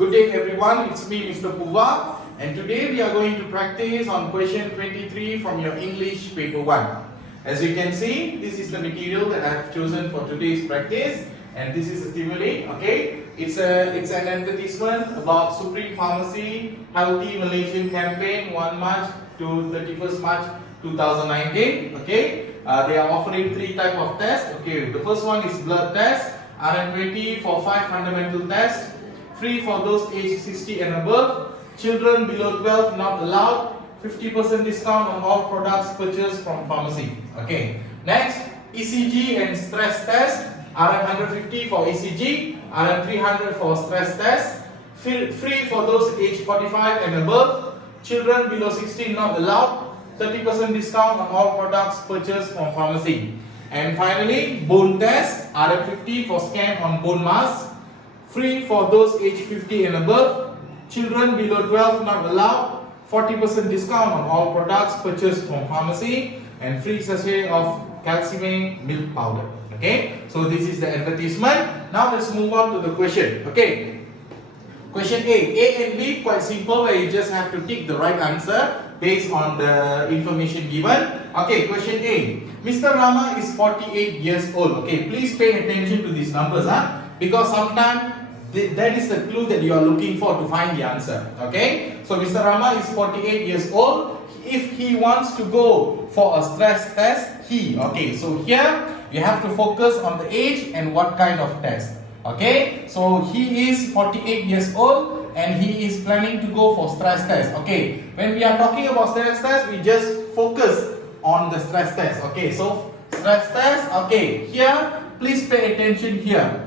Good day everyone, it's me Mr. Puva, and today we are going to practice on question 23 from your English paper 1. As you can see, this is the material that I have chosen for today's practice, and this is a stimuli, okay? It's an advertisement about Supreme Pharmacy Healthy Malaysian campaign 1 March to 31st March 2019, okay? They are offering 3 types of tests, okay? The first one is blood test, RM20 for 5 fundamental tests, free for those aged 60 and above, children below 12 not allowed, 50% discount on all products purchased from pharmacy. Okay. Next, ECG and stress test, RM150 for ECG, RM300 for stress test, free for those aged 45 and above, children below 16 not allowed, 30% discount on all products purchased from pharmacy. And finally, bone test, RM50 for scan on bone mass, free for those aged 50 and above, children below 12 not allowed, 40% discount on all products purchased from pharmacy, and free sachet of calcium milk powder. Okay, so this is the advertisement. Now let's move on to the question. Okay, question A and B quite simple, where you just have to tick the right answer based on the information given. Okay, question A. Mr. Rama is 48 years old. Okay, please pay attention to these numbers, because sometimes that is the clue that you are looking for to find the answer. Okay, so Mr. Rama is 48 years old. If he wants to go for a stress test, okay, so here you have to focus on the age and what kind of test. Okay, so he is 48 years old and he is planning to go for stress test. Okay, when we are talking about stress test, we just focus on the stress test. Okay, so stress test. Okay, here please pay attention here.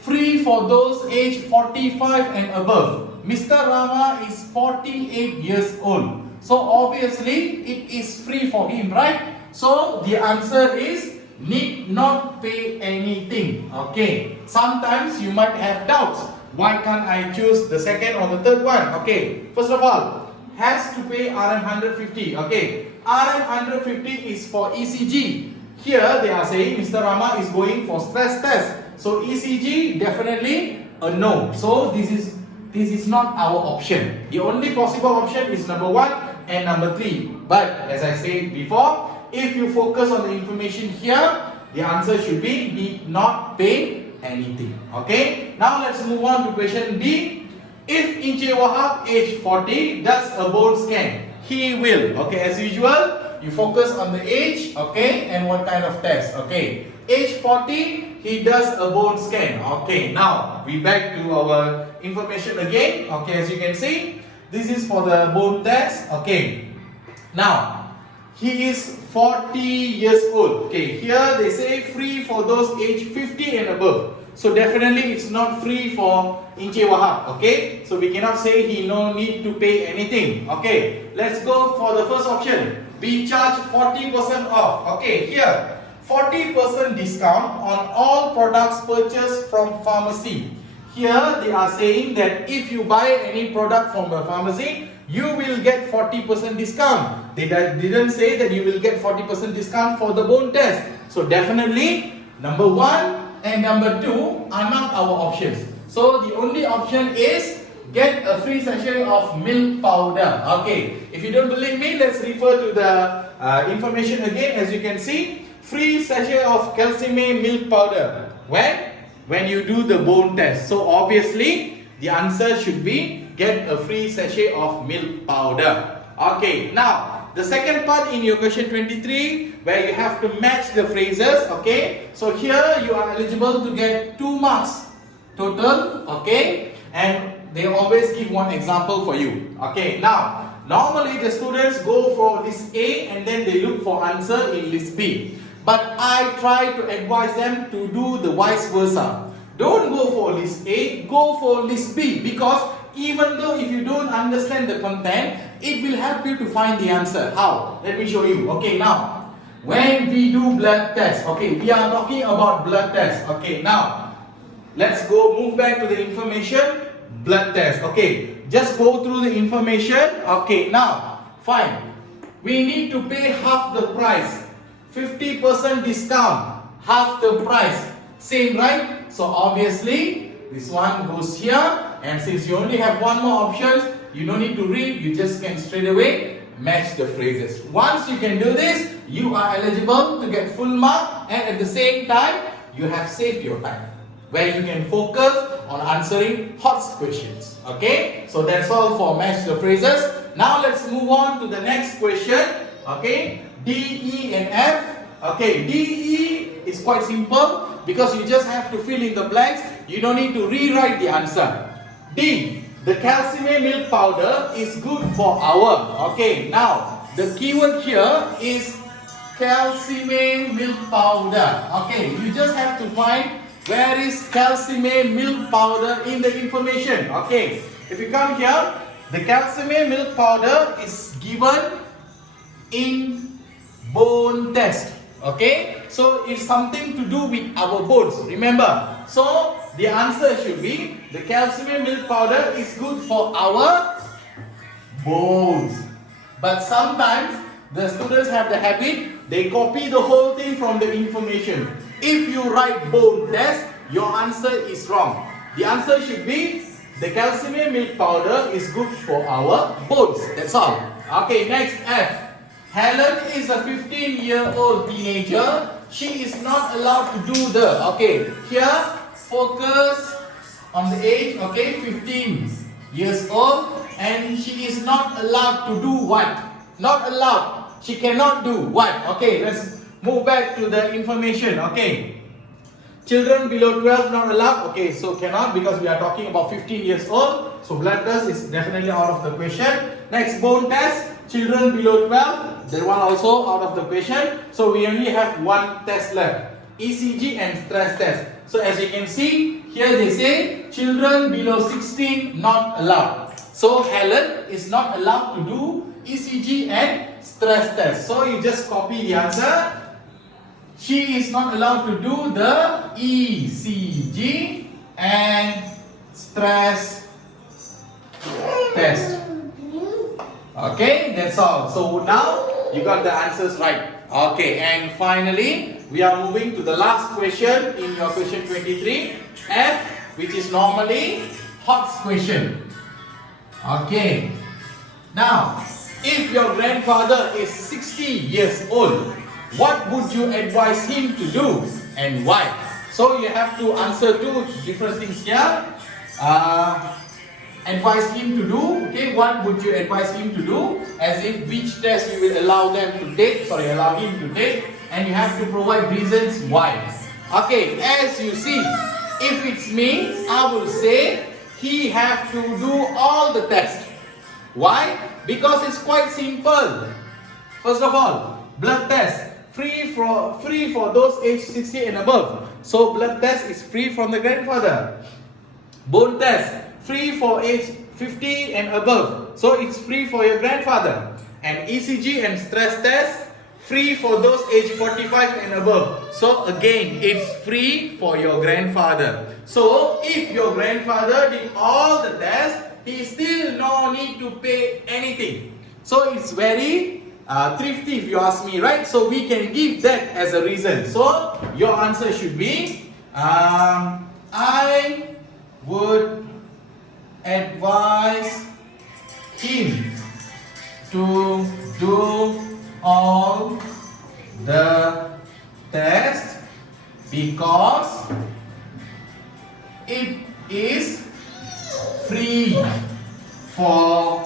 Free for those aged 45 and above. Mr. Rama is 48 years old. So obviously it is free for him, right? So the answer is need not pay anything. Okay. Sometimes you might have doubts. Why can't I choose the second or the third one? Okay. First of all, has to pay RM150. Okay. RM150 is for ECG. Here they are saying Mr. Rama is going for stress test. So ECG definitely a no. So this is not our option. The only possible option is number 1 and number 3. But as I said before, if you focus on the information here, the answer should be need not pay anything. Okay. Now let's move on to question B. If Encik Wahab age 40 does a bone scan, he will. Okay, as usual, you focus on the age, okay, and what kind of test. Okay, age 40, he does a bone scan. Okay, now we back to our information again. Okay, as you can see, this is for the bone test. Okay, now he is 40 years old. Okay, here they say free for those age 50 and above. So definitely it's not free for Encik Wahab. Okay, so we cannot say he no need to pay anything. Okay, let's go for the first option. Be charged 40% off. Okay, here 40% discount on all products purchased from pharmacy. Here they are saying that if you buy any product from a pharmacy, you will get 40% discount. They didn't say that you will get 40% discount for the bone test. So definitely number 1 and number 2 are not our options. So the only option is get a free sachet of milk powder. Okay, if you don't believe me, let's refer to the information again. As you can see, free sachet of calcium milk powder. When you do the bone test. So obviously the answer should be get a free sachet of milk powder. Okay, now the second part in your question 23, where you have to match the phrases. Okay, so here you are eligible to get 2 marks total. Okay, and they always give one example for you. Okay, now normally the students go for list A and then they look for answer in list B. But I try to advise them to do the vice versa. Don't go for list A, go for list B, because even though if you don't understand the content, it will help you to find the answer. How? Let me show you. Okay, now when we do blood test, okay, we are talking about blood test. Okay, now let's move back to the information. Blood test. Okay, just go through the information. Okay, now fine, we need to pay half the price, 50% discount, half the price, same, right? So obviously this one goes here, and since you only have one more options, you don't need to read, you just can straight away match the phrases. Once you can do this, you are eligible to get full mark, and at the same time, you have saved your time, where you can focus on answering hot questions. Okay, so that's all for match the phrases. Now let's move on to the next question. Okay, D, E and F. Okay, D, E is quite simple because you just have to fill in the blanks. You don't need to rewrite the answer. D, the Calcime milk powder is good for our. Okay, now the keyword here is Calcime milk powder. Okay, you just have to find where is Calcime milk powder in the information. Okay, if you come here, the Calcime milk powder is given in bone test. Okay, so it's something to do with our bones, remember. So the answer should be the Calcime milk powder is good for our bones. But sometimes the students have the habit, they copy the whole thing from the information. If you write bone test, your answer is wrong. The answer should be the Calcime milk powder is good for our bones. That's all. Okay, next F. Helen is a 15-year-old teenager. She is not allowed to do the. Okay, here focus on the age. Okay, 15 years old, and she is not allowed to do what? Not allowed. She cannot do what? Okay, let's move back to the information. Okay, children below 12 not allowed. Okay, so cannot because we are talking about 15 years old. So blood test is definitely out of the question. Next, bone test. Children below 12, that one also out of the question. So we only have one test left, ECG and stress test. So as you can see, here they say children below 16 not allowed. So Helen is not allowed to do ECG and stress test. So you just copy the answer. She is not allowed to do the ECG and stress test. Okay, that's all. So now you got the answers right. Okay, and finally we are moving to the last question in your question 23, F, which is normally HOTS question. Okay, now if your grandfather is 60 years old, what would you advise him to do and why? So you have to answer two different things here. Advise him to do. Okay, what would you advise him to do? As if which test you will allow them to take. Allow him to take, and you have to provide reasons why. Okay, as you see, if it's me, I will say he have to do all the tests. Why? Because it's quite simple. First of all, blood test free for those age 60 and above. So blood test is free from the grandfather. Bone test free for age 50 and above. So it's free for your grandfather. And ECG and stress test free for those age 45 and above. So again, it's free for your grandfather. So if your grandfather did all the tests, he still no need to pay anything. So it's very thrifty if you ask me, right? So we can give that as a reason. So your answer should be I would advise him to do all the tests because it is free for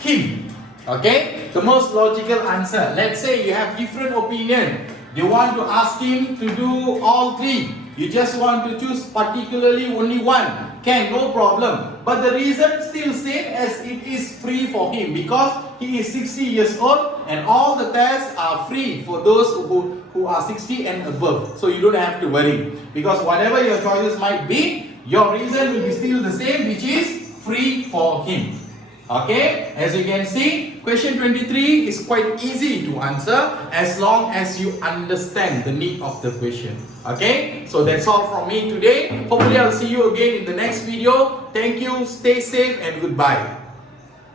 him. Okay, the most logical answer. Let's say you have different opinion. You want to ask him to do all three. You just want to choose particularly only one. Can, no problem. But the reason still same as it is free for him because he is 60 years old and all the tests are free for those who are 60 and above. So you don't have to worry because whatever your choices might be, your reason will be still the same, which is free for him. Okay, as you can see, question 23 is quite easy to answer as long as you understand the need of the question. Okay, so that's all from me today. Hopefully I'll see you again in the next video. Thank you, stay safe and goodbye.